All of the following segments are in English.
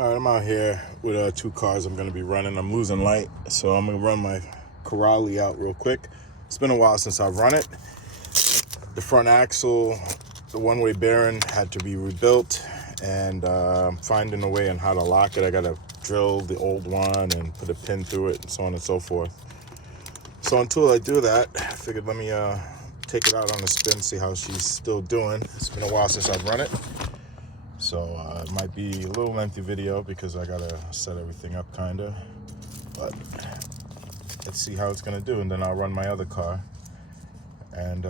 All right, I'm out here with two cars I'm gonna be running. I'm losing light, so I'm gonna run my Corrali out real quick. It's been a while since I've run it. The front axle, the one-way bearing had to be rebuilt, and I'm finding a way on how to lock it. I gotta drill the old one and put a pin through it and so on and so forth. So until I do that, I figured let me take it out on the spin, see how she's still doing. It's been a while since I've run it. So it might be a little lengthy video because I gotta set everything up kinda, but let's see how it's gonna do, and then I'll run my other car and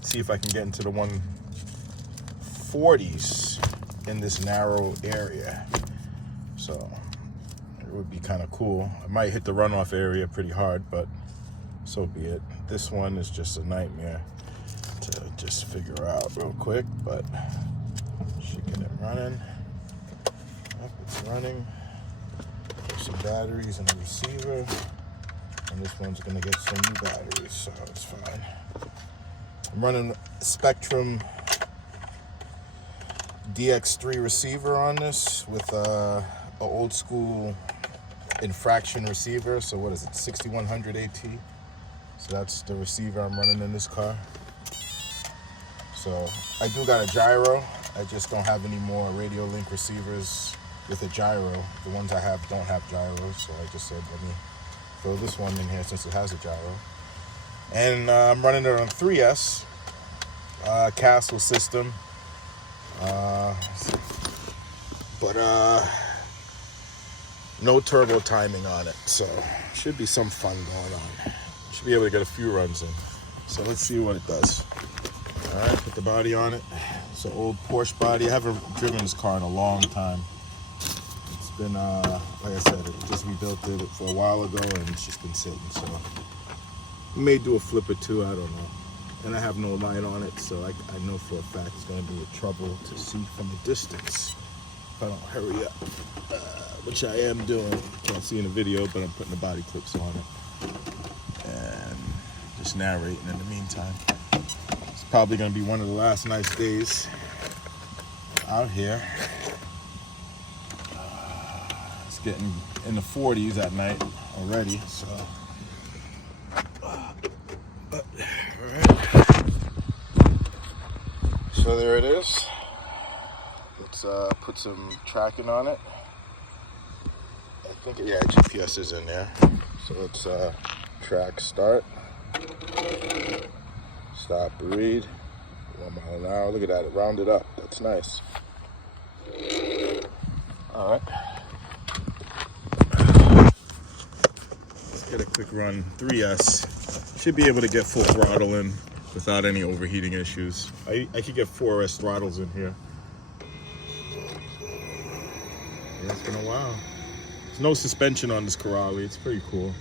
see if I can get into the 140s in this narrow area. So it would be kind of cool. I might hit the runoff area pretty hard, but so be it. This one is just a nightmare to just figure out real quick, but should get it running. Yep, it's running. There's some batteries in the receiver, and this one's gonna get some new batteries, so it's fine. I'm running Spectrum DX3 receiver on this with a old school infraction receiver. So what is it, 6100 AT? So that's the receiver I'm running in this car. So I do got a gyro. I just don't have any more radio link receivers with a gyro. The ones I have don't have gyros, so I just said let me throw this one in here since it has a gyro. And I'm running it on 3S Castle system, but no turbo timing on it, so should be some fun going on. Should be able to get a few runs in. So let's see what it does. All right, put the body on it. It's an old Porsche body. I haven't driven this car in a long time. It's been, like I said, I just rebuilt it for a while ago, and it's just been sitting. So I may do a flip or two, I don't know. And I have no light on it, so I know for a fact it's going to be a trouble to see from a distance if I don't hurry up, which I am doing. Can't see in the video, but I'm putting the body clips on it and just narrating in the meantime. It's probably going to be one of the last nice days out here. It's getting in the 40s at night already, so. All right. So there it is. Let's put some tracking on it. I think, yeah, GPS is in there. So let's track start. Stop, read. 1 mile an hour. Look at that, it rounded up. That's nice. All right. Let's get a quick run. 3S. Should be able to get full throttle in without any overheating issues. I could get 4S throttles in here. Yeah, it's been a while. There's no suspension on this Corrali. It's pretty cool.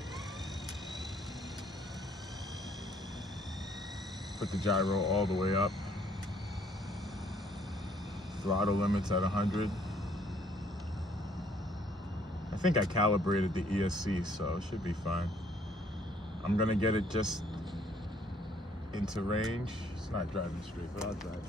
Put the gyro all the way up. Throttle limits at 100. I think I calibrated the ESC, so it should be fine. I'm gonna get it just into range. It's not driving straight, but I'll drive it.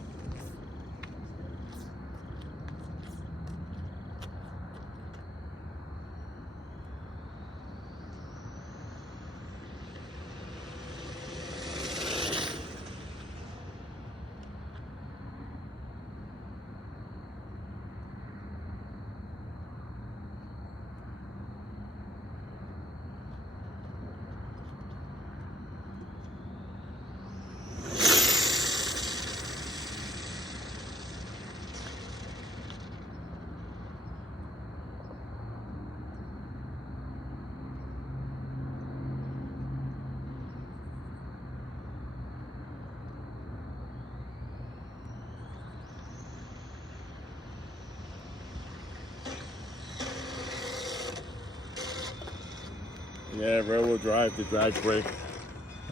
Yeah, rear wheel drive, the drag brake.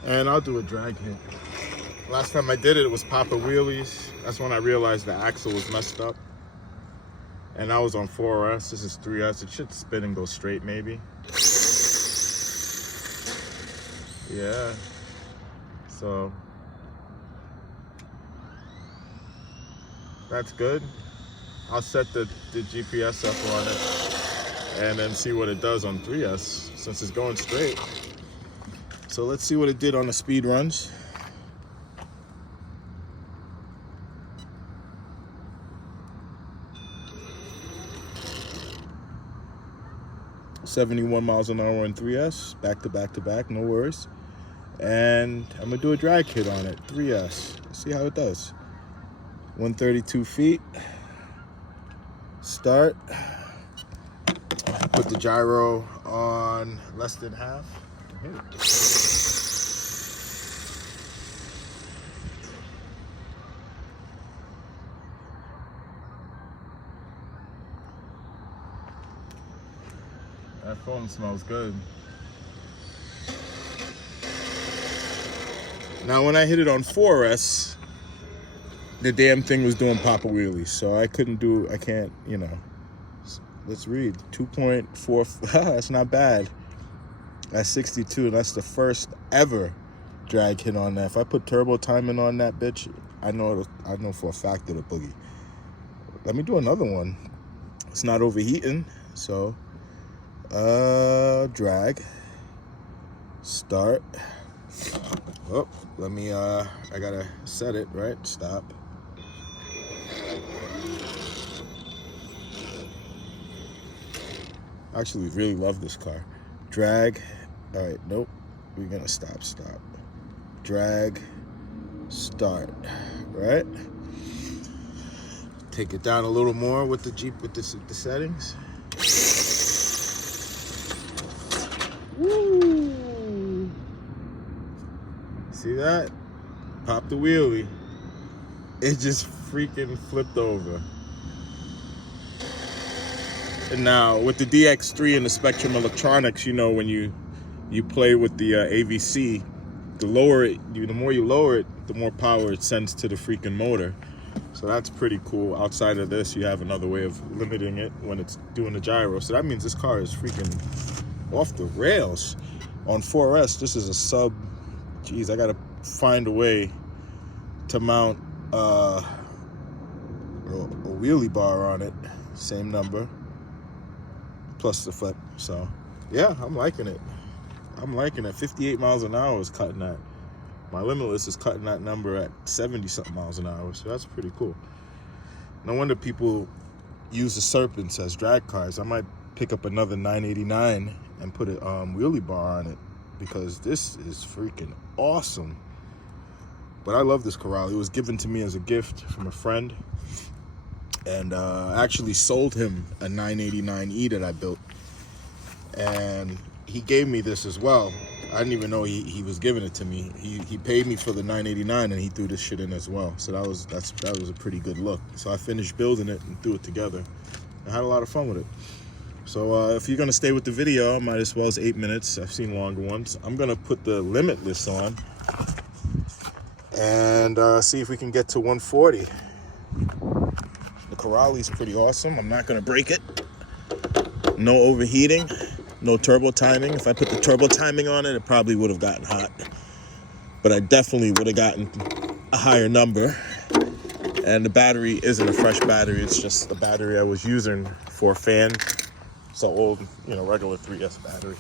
And I'll do a drag hit. Last time I did it, it was Papa Wheelies. That's when I realized the axle was messed up. And I was on 4S, this is 3S. It should spin and go straight maybe. Yeah. So that's good. I'll set the GPS up on it and then see what it does on 3S since it's going straight. So let's see what it did on the speed runs. .71 miles an hour on 3S, back to back to back, no worries. And I'm gonna do a drag kit on it, 3S. See how it does. 132 feet. Start. Put the gyro on less than half. Hit it. That foam smells good. Now when I hit it on 4S, the damn thing was doing papa wheelies, so I can't, you know. Let's read, 2.4, that's not bad. That's 62, that's the first ever drag hit on that. If I put turbo timing on that bitch, I know for a fact it'll boogie. Let me do another one. It's not overheating, so drag, start. Oh, let me, I gotta set it, right? Stop. I actually really love this car. Drag, all right, nope. We're gonna stop. Drag, start, right? Take it down a little more with the Jeep, with the settings. Woo! See that? Pop the wheelie. It just freaking flipped over. And now with the DX3 and the Spectrum Electronics, you know, when you play with the AVC, the more you lower it, the more power it sends to the freaking motor. So that's pretty cool. Outside of this, you have another way of limiting it when it's doing the gyro. So that means this car is freaking off the rails. On 4S, this is a sub. Geez, I gotta find a way to mount a wheelie bar on it. Same number. Plus the flip. So yeah, I'm liking it. 58 miles an hour is cutting that. My limitless is cutting that number at 70 something miles an hour. So that's pretty cool. No wonder people use the Serpents as drag cars. I might pick up another 989 and put a wheelie bar on it, because this is freaking awesome. But I love this Corral. It was given to me as a gift from a friend. And I actually sold him a 989E that I built. And he gave me this as well. I didn't even know he was giving it to me. He paid me for the 989 and he threw this shit in as well. So that was a pretty good look. So I finished building it and threw it together. I had a lot of fun with it. So if you're gonna stay with the video, might as well as 8 minutes. I've seen longer ones. I'm gonna put the limitless on and see if we can get to 140. The Corrali's pretty awesome. I'm not gonna break it. No overheating, no turbo timing. If I put the turbo timing on it, it probably would have gotten hot. But I definitely would have gotten a higher number. And the battery isn't a fresh battery. It's just the battery I was using for a fan. It's an old, regular 3S battery.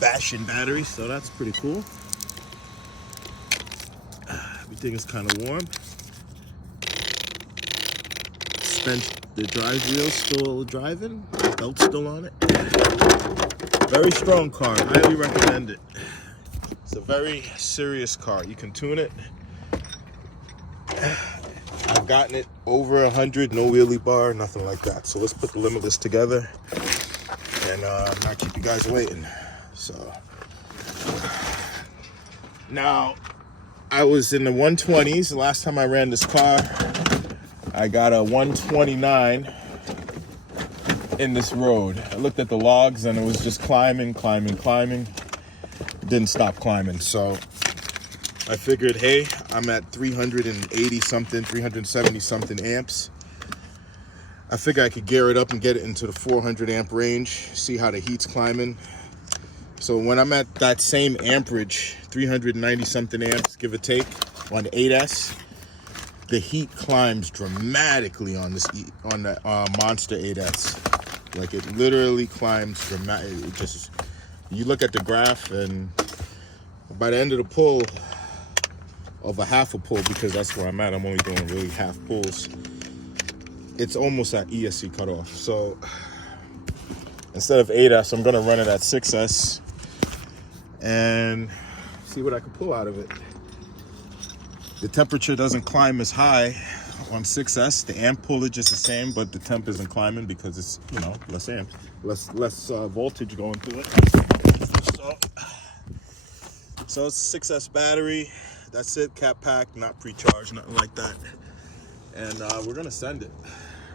Bastion battery, so that's pretty cool. Everything is kind of warm. The drive wheel's still driving. The belt's still on it. Very strong car. Highly recommend it. It's a very serious car. You can tune it. I've gotten it over 100, no wheelie bar, nothing like that. So let's put the limitless together and not keep you guys waiting. So now I was in the 120s. The last time I ran this car, I got a 129 in this road. I looked at the logs and it was just climbing. Didn't stop climbing. So I figured, hey, I'm at 380 something, 370 something amps. I figure I could gear it up and get it into the 400 amp range, see how the heat's climbing. So when I'm at that same amperage, 390 something amps, give or take, on 8S, the heat climbs dramatically on this on the Monster 8S. Like it literally climbs dramatically. It just, you look at the graph, and by the end of the pull, of a half a pull, because that's where I'm at, I'm only doing really half pulls, it's almost at ESC cutoff. So instead of 8S, I'm gonna run it at 6S and see what I can pull out of it. The temperature doesn't climb as high on 6S. The amp pullage is the same, but the temp isn't climbing because it's, you know, less amp, less voltage going through it. So it's a 6S battery. That's it, cap pack, not pre-charged, nothing like that. And we're gonna send it.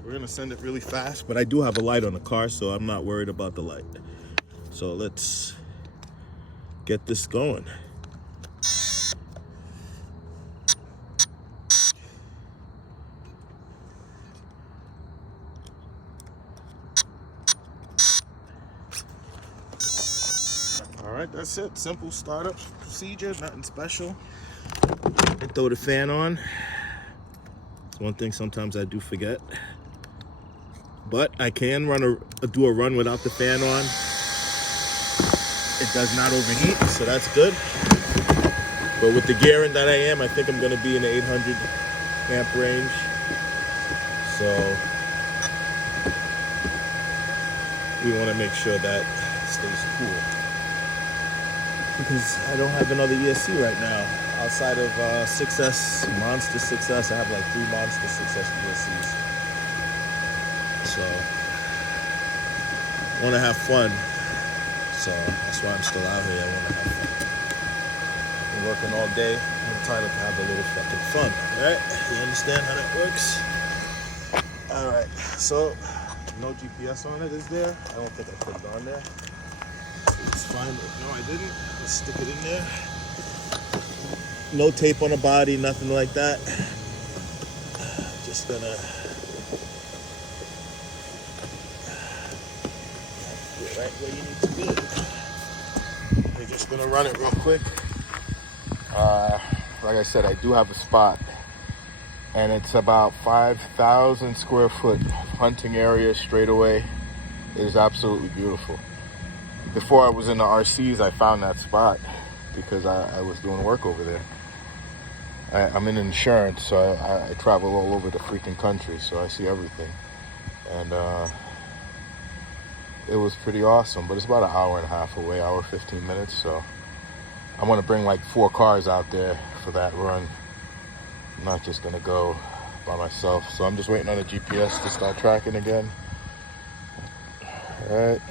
We're gonna send it really fast, but I do have a light on the car, so I'm not worried about the light. So let's get this going. All right, that's it. Simple startup procedure, nothing special. I throw the fan on. It's one thing sometimes I do forget. But I can do a run without the fan on. It does not overheat, so that's good. But with the gearing that I am, I think I'm gonna be in the 800 amp range. So we wanna make sure that stays cool. Because I don't have another ESC right now. Outside of 6S, Monster 6S, I have like 3 Monster 6S ESCs. So I wanna have fun. So that's why I'm still out here. I wanna have fun. I'm working all day. I'm entitled to have a little fucking fun, right? You understand how that works? All right, so no GPS on it, is there? I don't think I put it on there. It's fine. No, I didn't. Let's stick it in there. No tape on the body, nothing like that. Just gonna get right where you need to be. We're just gonna run it real quick. Like I said, I do have a spot, and it's about 5,000 square foot hunting area straight away. It is absolutely beautiful. Before I was in the RCs, I found that spot because I was doing work over there. I'm in insurance, so I travel all over the freaking country, so I see everything. And it was pretty awesome, but it's about an hour and a half away, hour 15 minutes, so I want to bring like 4 cars out there for that run. I'm not just gonna go by myself, so I'm just waiting on the GPS to start tracking again. All right.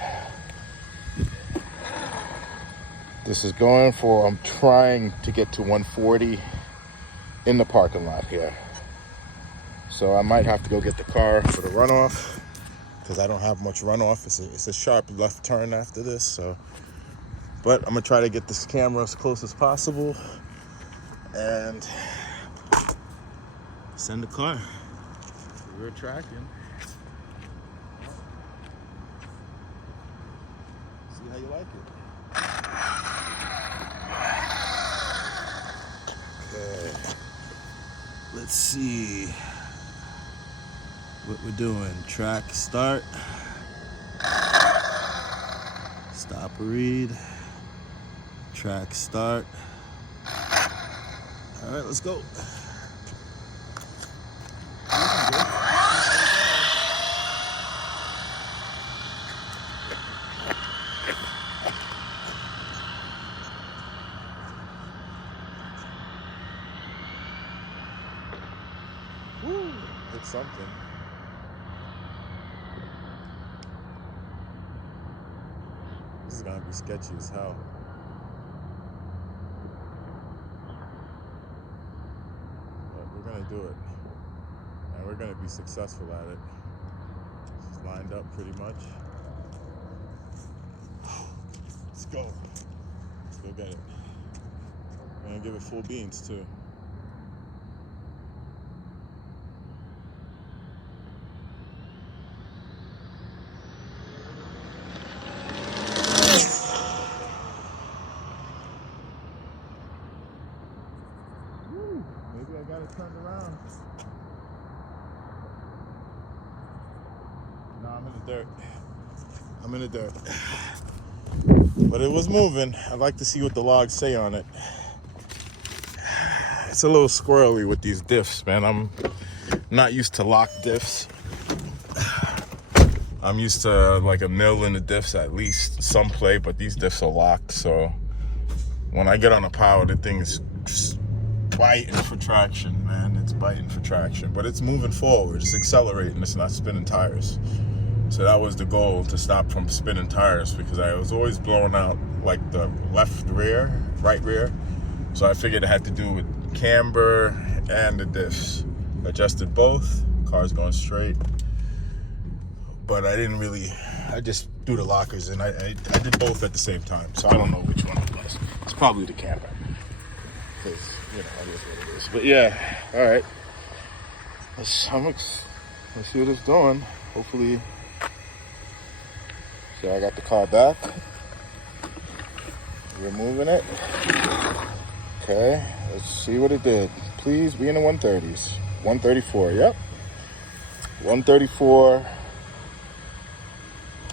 This is going for, I'm trying to get to 140 in the parking lot here. So I might have to go get the car for the runoff because I don't have much runoff. It's a sharp left turn after this. So, but I'm gonna try to get this camera as close as possible and send the car. We're tracking. See how you like it. Okay. Let's see what we're doing. Track start. Stop read. Track start. All right, let's go. Woo, it's something. This is gonna be sketchy as hell. But we're gonna do it. And we're gonna be successful at it. It's lined up pretty much. Let's go. Let's go get it. I'm gonna give it full beans too. Maybe I got it turned around. I'm in the dirt. But it was moving. I'd like to see what the logs say on it. It's a little squirrely with these diffs, man. I'm not used to lock diffs. I'm used to like a mil in the diffs, at least some play, but these diffs are locked. So when I get on a power, the thing is just biting for traction, man. It's biting for traction, but it's moving forward. It's accelerating. It's not spinning tires. So that was the goal, to stop from spinning tires, because I was always blowing out like the left rear, right rear. So I figured it had to do with camber and the diffs. Adjusted both, car's going straight. But I didn't really, I just threw the lockers in. I did both at the same time, so I don't know which one it was. It's probably the camber, because, you know, it is what it is. But yeah, all right. Let's see what it's doing. Hopefully, so I got the car back. Removing it. Okay, let's see what it did. Please be in the 130s. 134, yep. 134.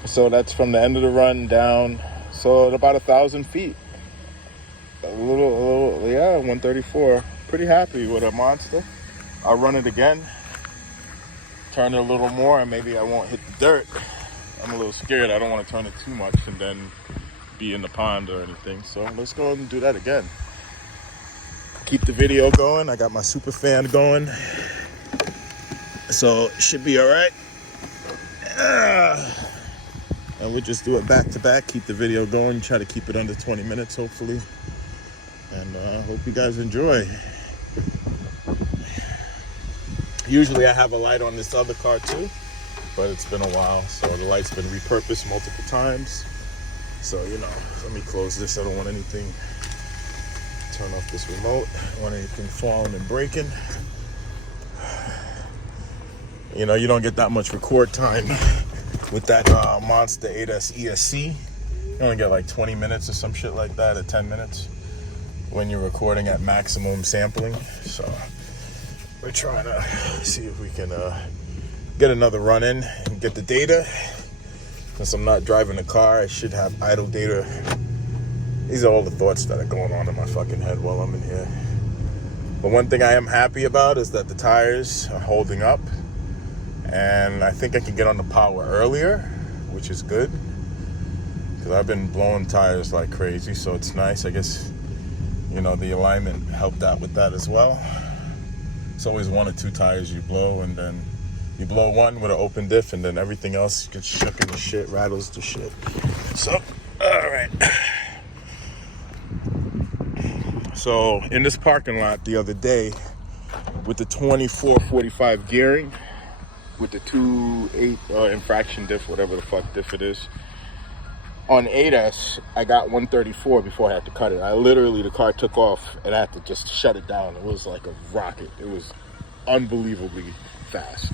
So that's from the end of the run down. So at about 1,000 feet. A little, yeah, 134. Pretty happy with a monster. I'll run it again. Turn it a little more and maybe I won't hit the dirt. I'm a little scared. I don't want to turn it too much and then be in the pond or anything. So let's go ahead and do that again. Keep the video going. I got my super fan going. So it should be all right. And we'll just do it back to back. Keep the video going. Try to keep it under 20 minutes, hopefully. And hope you guys enjoy. Usually I have a light on this other car too, but it's been a while. So the light's been repurposed multiple times. So, you know, let me close this. I don't want anything, turn off this remote. I don't want anything falling and breaking. You know, you don't get that much record time with that Monster 8S ESC. You only get like 20 minutes or some shit like that, or 10 minutes when you're recording at maximum sampling. So we're trying to see if we can get another run in and get the data. Since I'm not driving the car, I should have idle data. These are all the thoughts that are going on in my fucking head while I'm in here. But one thing I am happy about is that the tires are holding up. And I think I can get on the power earlier, which is good. Because I've been blowing tires like crazy, so it's nice. I guess, you know, the alignment helped out with that as well. It's always one or two tires you blow, and then you blow one with an open diff, and then everything else gets shook into shit, rattles to shit. So, all right. So, in this parking lot the other day, with the 2445 gearing, with the 2.8 infraction diff, whatever the fuck diff it is, on 8S, I got 134 before I had to cut it. I literally, the car took off and I had to just shut it down. It was like a rocket. It was unbelievably fast.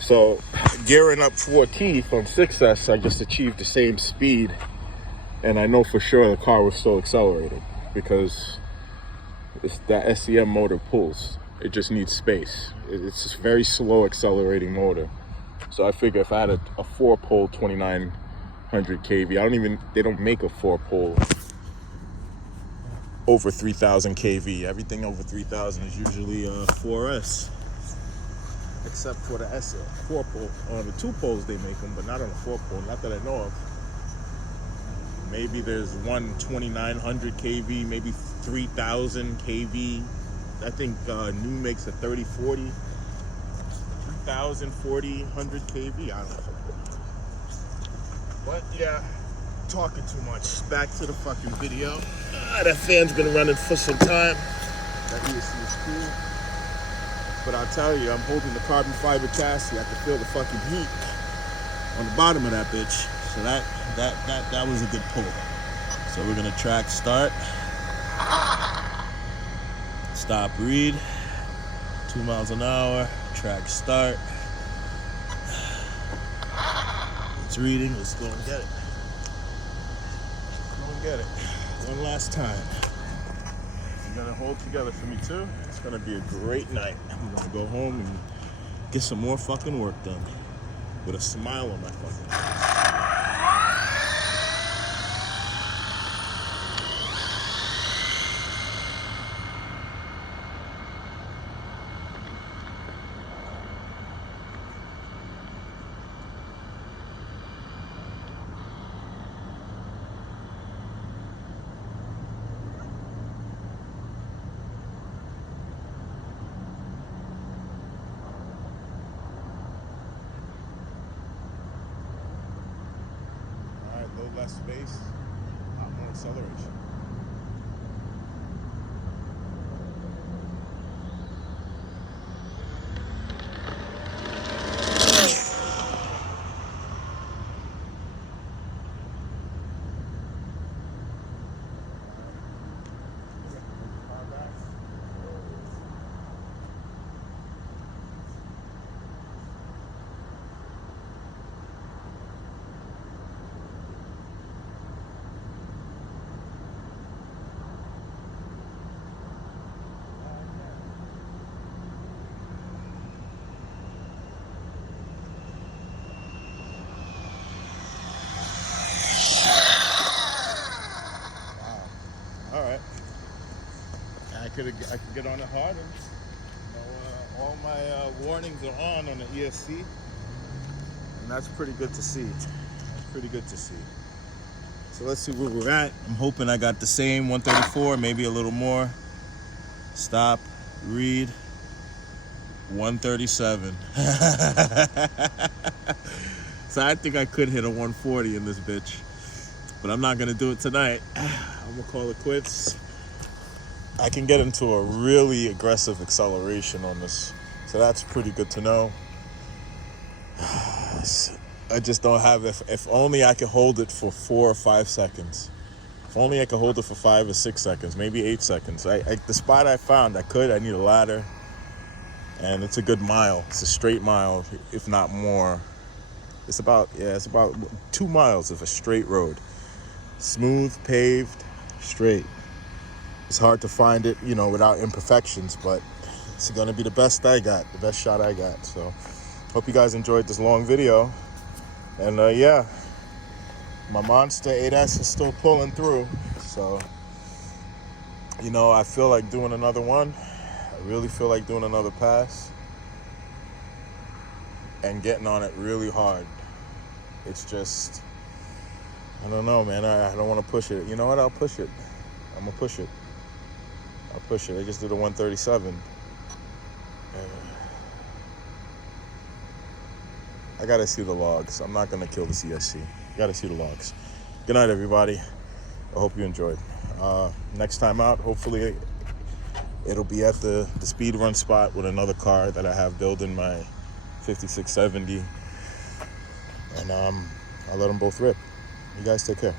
So gearing up 4 teeth on 6S, I just achieved the same speed. And I know for sure the car was still accelerating because that SEM motor pulls. It just needs space. It's a very slow accelerating motor. So I figure if I had a 4-pole 2900 kV, they don't make a 4-pole over 3000 kV. Everything over 3000 is usually 4S. Except for the 4-pole. On the 2-poles they make them, but not on a 4-pole, not that I know of. Maybe there's one 2900 kV, maybe 3000 kV. I think New makes a 3040, 3000, 40, 100 kV. I don't know. But yeah, talking too much. Back to the fucking video. That fan's been running for some time. That ESC is cool. But I'll tell you, I'm holding the carbon fiber chassis. I can feel the fucking heat on the bottom of that bitch. So that was a good pull. So we're gonna track start. Stop read. 2 miles an hour. Track start. It's reading. Let's go and get it. Go and get it. One last time. You're gonna hold together for me too. It's gonna be a great night. I'm gonna go home and get some more fucking work done with a smile on my fucking face. less space, a lot more acceleration. All right, I could get on it harder. You know, all my warnings are on the ESC, and that's pretty good to see. That's pretty good to see. So let's see where we're at. I'm hoping I got the same 134, maybe a little more. Stop, read, 137. So I think I could hit a 140 in this bitch, but I'm not gonna do it tonight. I'm gonna call it quits. I can get into a really aggressive acceleration on this, so that's pretty good to know. I just don't have, if only I could hold it for 4 or 5 seconds. If only I could hold it for 5 or 6 seconds, maybe 8 seconds. The spot I found, I need a ladder, and it's a good mile. It's a straight mile, if not more. It's about 2 miles of a straight road. Smooth, paved, straight. It's hard to find it, you know, without imperfections, but it's gonna be the best I got, the best shot I got. So hope you guys enjoyed this long video. And yeah, my Monster 8S is still pulling through. So, you know, I feel like doing another one. I really feel like doing another pass and getting on it really hard. It's just, I don't know, man. I don't want to push it. You know what? I'll push it. I'm gonna push it. I'll push it. I just did a 137. I gotta see the logs. I'm not gonna kill the CSC. Gotta see the logs. Good night, everybody. I hope you enjoyed. Next time out, hopefully it'll be at the speed run spot with another car that I have building my 5670. And I'll let them both rip. You guys take care.